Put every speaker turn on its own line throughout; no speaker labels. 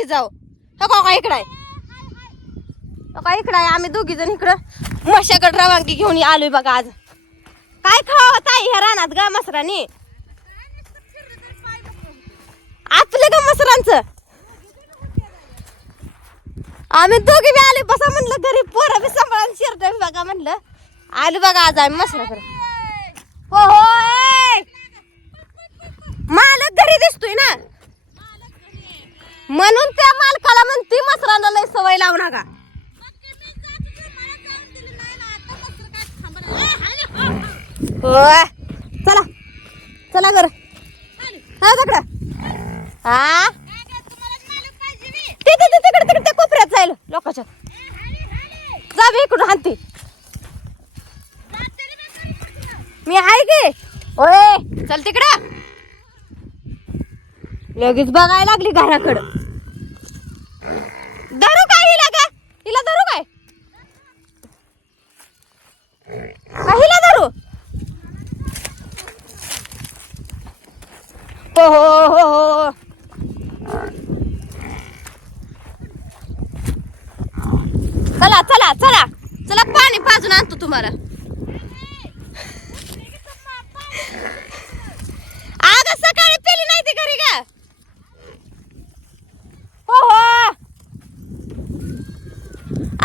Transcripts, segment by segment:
माझी जाऊ. हो का इकडं आहे. हो का इकडं आहे. आम्ही दोघी जण इकडं मशाकडे रवानगी घेऊन आलोय बघा आज. काय खाव ताई ह्या रानात गा मसरानी? आपलं ग मसरांचं? आम्ही दोघे बी आले बसा म्हणलं घरी पोरं बी सांभाळून शिरत बघा म्हणलं. आलो बघा आज आम्ही मसराकडे. हो हो ए! मालक घरी दिसतोय ना म्हणून त्या मालकाला म्हणती मसरांना लय सवय हो चला. चला गर हा तिकडं. हा तिथे तिथे तिकडे तिकडे त्या कोपऱ्यात जाईल लोकांच्या. जा बे इकडून हानती मी आहे की? ओय चल तिकडं. लगेच बघायला लागली घराकडं. धरू काय हिला का हिला धरू काय का हिला धरू हो हो हो हो. चला चला चला. चला पाणी पाजून आणतो तुम्हाला. आग सकाळी पेली नाही ती घरी का हो हो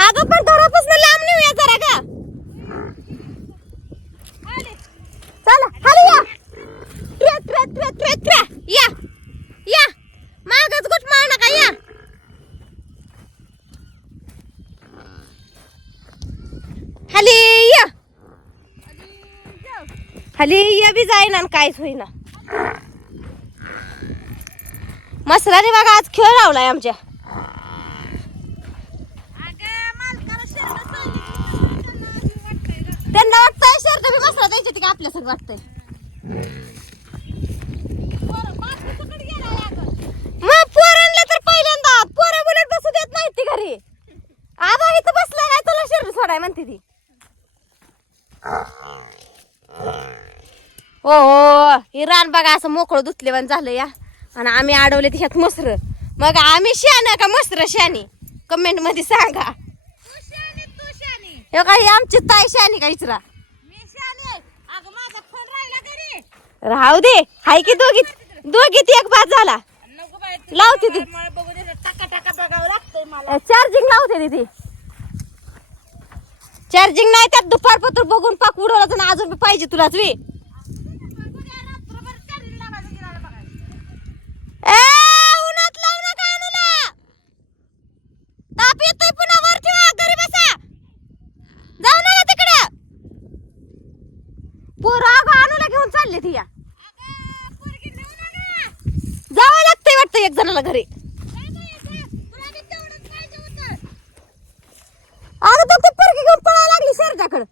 अगं पण घरापासून लांब नेऊया जरा का चला खाली या ट्रे ट्रे ट्रे ट्रे ट्रे या या मागच गुट मारू नका या खाली या खाली या बी जाईना काहीच होईना. मसराने बघा आज खेळ लावलाय आमच्या. त्यांना वाटतंय शर्ट बी मसरा द्यायचे ते का आपल्यासाठी वाटतंय मग पोरांना तर पहिल्यांदा. पोरं बुलेट बसू देत नाही ती घरी. आबा इथं बसला काय तुला शर्ट सोडाय म्हणते ती. ओ हो, हो, हो. ही. रान बघा असं मोकळं धुतलेवान झालं या आणि आम्ही अडवले ह्यात मसर. मग आम्ही शान का मसर शानी कमेंटमध्ये सांगा. हे काही आमची ताई शानी का इचरा? राहू दे. हाय की दोघी? दोघीत एक बाद झाला. लावते ती. चार्जिंग लावते ती चार्जिंग नाही त्यात दुपारपत्र बघून पाक उडवलं तर अजून पाहिजे तुलाच वे ए, उन्हात लावू नका अनुला. ताप येतोय पुन्हा वर ठेवा घरी बसा जाऊ नका तिकडं पोरं अगं अनुला घेऊन चालले ती या जावं लागतंय वाटतं एक जणाला घरी. अगं तो पोरगी घेऊन पळायला लागली शेरच्याकडं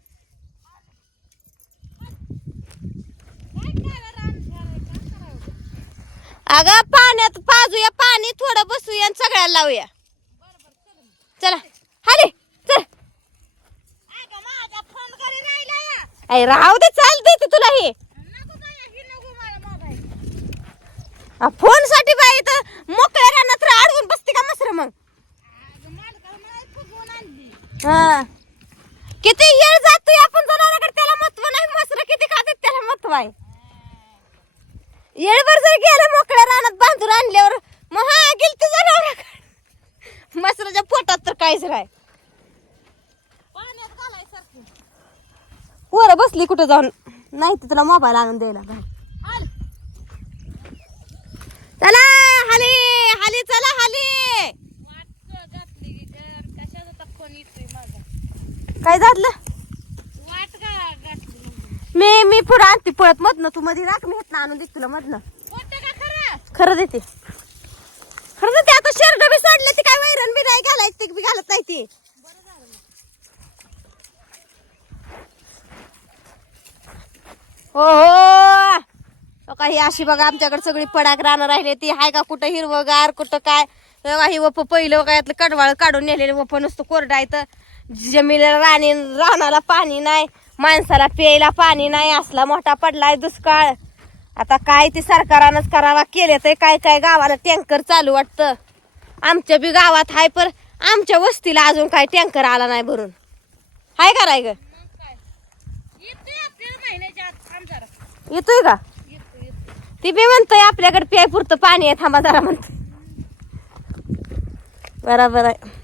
अगं पाण्यात पाजूया पाणी थोडं बसूया आणि सगळ्याला लावूया. चला. हरे चल. राहू दे चाल देते तुला हे. फोनसाठी बाई तर मोकळ्या रानात तर अडवून बसते का मसर मग? किती येळ जातोय आपण जनावराकडे त्याला महत्त्व नाही मसर किती खातात त्याला महत्त्व आहे? येळभर जर गेलं मोकळ्या रानात बांधून आणल्यावर मग हा गेल ते जनावराकडे मसराच्या पोटात तर काहीच राय वर बसली कुठं जाऊन? नाही तर तुला मोबाईल आणून द्यायला बाहेर. चला हाली हाली चला हाली काय झालं मी आणते पळत मधनं तू मध्ये राख मी हेतनं आणून देते तुला मधनं. खरं? देते. खरं देते आता शर्ट बी सोडले ती काय वैरण बी नाही घालायचं ते बी घालत नाही ती. हो हो हो का ही अशी बघा आमच्याकडे सगळी पडाक राहणं राहिले ती हाय का कुठं हिरवगार कुठं काय? बघा ही वप पहिलं बघा यातलं कडवाळ काढून नेलेले वप नुसतं कोरडा आहे तर जमिनीला राणी रानाला पाणी नाही. माणसाला प्यायला पाणी नाही असला मोठा पडलाय दुष्काळ. आता काय ते सरकारानंच करावा केले तर काय काय गावाला टँकर चालू वाटतं. आमच्या बी गावात हाय पर आमच्या वस्तीला अजून काय टँकर आला नाही भरून. हाय का राय ग? येतोय का? ती बी म्हणतोय आपल्याकडे प्याय पुरतं पाणी आहे थांबा जरा म्हणत बरोबर आहे.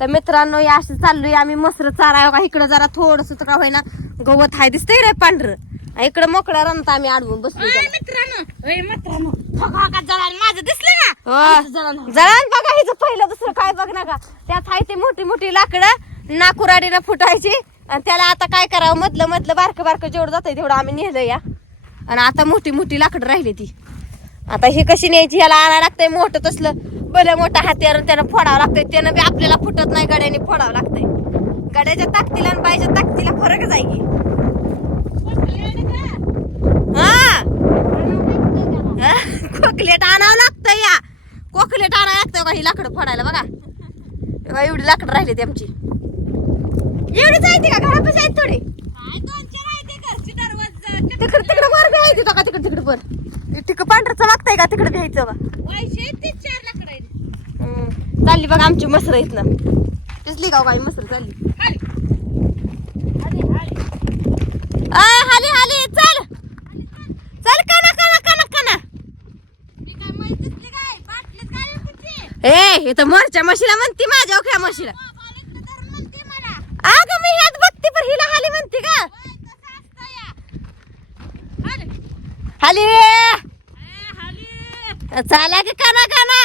तर मित्रांनो या अशी चाललोय आम्ही मसर चाराय का इकडं जरा थोडस का होईना गवत हाय दिसतंय रे पांढरं. आणि इकडं मोकळ्या रंत आम्ही अडवून बसलो
माझं दिसलं ना.
जळण बघा हिचं पहिलं दुसरं काय बघ ना का त्यात हाय ते मोठी मोठी लाकडं नाकुराडीनं फुटायची. आणि त्याला आता काय करावं मधलं मधलं बारकं बारकं जेवढं जातंय तेवढं आम्ही नेलं या आणि आता मोठी मोठी लाकडं राहिली ती. आता ही कशी न्यायची ह्याला आणायला लागतंय मोठं तसलं. भले मोठा हात्यार त्यानं फोडावं लागतंय. त्यानं बी आपल्याला फुटत नाही गड्याने फोडावं लागतंय. गड्याच्या ताकदीला आणि बायच्या ताकदीला फरकच आहे की हा. कोकलेट आणावं लागतं या. कोकलेट आणावं लागतं का ही लाकडं फोडायला बघा. तेव्हा एवढी लाकडं राहिली ती आमची. एवढीच आहे ती का? घरापाशी आहेत थोडी. तिकडे तिकडे वर बी आहे तिकडे तिकडे वर. तिकडे पांढरं लागतंय का? तिकडे घ्यायचं बा चालली बघा आमची मसर इथनं दिसली का हो बाई मसर चालली? हाली हाली चल. चल काना काना काना काना ए इथं मोरच्या म्हशीला म्हणती माझ्या ओख्या म्हशीला. अगं मी ह्यात बघते पण हिला हाली म्हणते का हाली. चाला की काना काना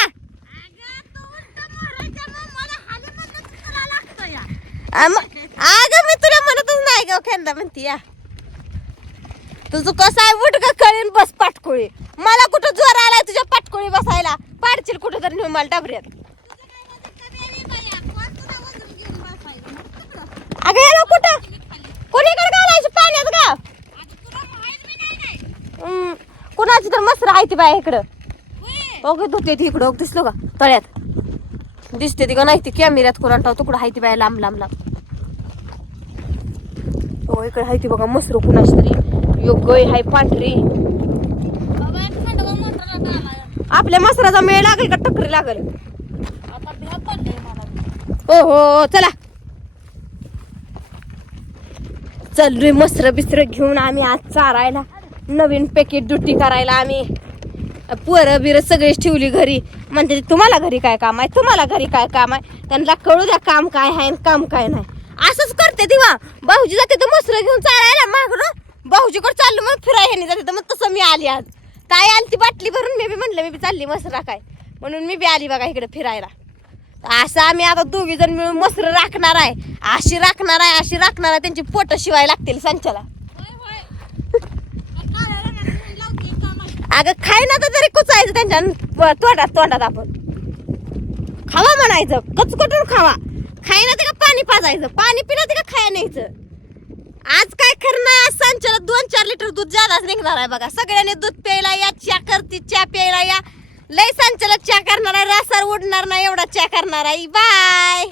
अगं मी तुला म्हणतच नाही का खेळता म्हणती या तुझं कसं आहे? उठ का कळीन बस पाटकोळी. मला कुठं जोर आलाय तुझ्या पाटकोळी बसायला? पाडशील कुठं तरी नेऊ मला डबऱ्यात. अगं याला कुठं? कोणीकडे घालायची पाण्यात का कुणाची तर मस्त राहायची बाय इकडं. ओके धुते ती इकडं. दिसलो का? तळ्यात. दिसते ती का नाही ती कॅमेऱ्यात कोणा तुकडं आहे ती बाय लांब लांब लांब. हो इकडे आहे ती बघा मसरू कुणाची तरी. योग्य हाय पांढरी. आपल्या मसराचा मेळ लागेल का? टक्करी लागेल. हो हो हो, चला. चाललोय मसर बिसर घेऊन आम्ही आज चारायला. नवीन पॅकेट ड्युटी करायला आम्ही. पोरं बिरं सगळीच ठेवली घरी. म्हणजे तुम्हाला घरी काय काम आहे? तुम्हाला घरी काय काम आहे? त्यांना कळू द्या काम काय आहे काम काय नाही. असंच करते दिवा भाऊजी जाते तर मसरं घेऊन चालायला मागणं भाऊजीकडे चाललो मग फिराय ह्यानी जाते तर मग तसं मी आली आज. ताई आली ती बाटली भरून मी बी म्हणलं मी बी चालली मसरा काय. म्हणून मी बी आली बघा इकडे फिरायला. असं आम्ही आता दोघी जण मिळून मसरं राखणार आहे. अशी राखणार आहे अशी राखणार आहे त्यांची पोट शिवाय लागतील संचाला. अगं खाय ना तर तरी कुचायचं त्यांच्या तोंडात तोंडात आपण. खावा म्हणायचं कचकटून खावा. खाय ना का पाजायचं पाणी पिलं का खाया न्यायचं? आज काय करणार? सांच्याला दोन चार लिटर दूध जादाच निघणार आहे बघा. सगळ्यांनी दूध प्यायला या चहा करती चहा प्यायला या. लय सांच्याला चहा करणार आहे रासार उडणार नाही एवढा च्या करणार आहे. बाय!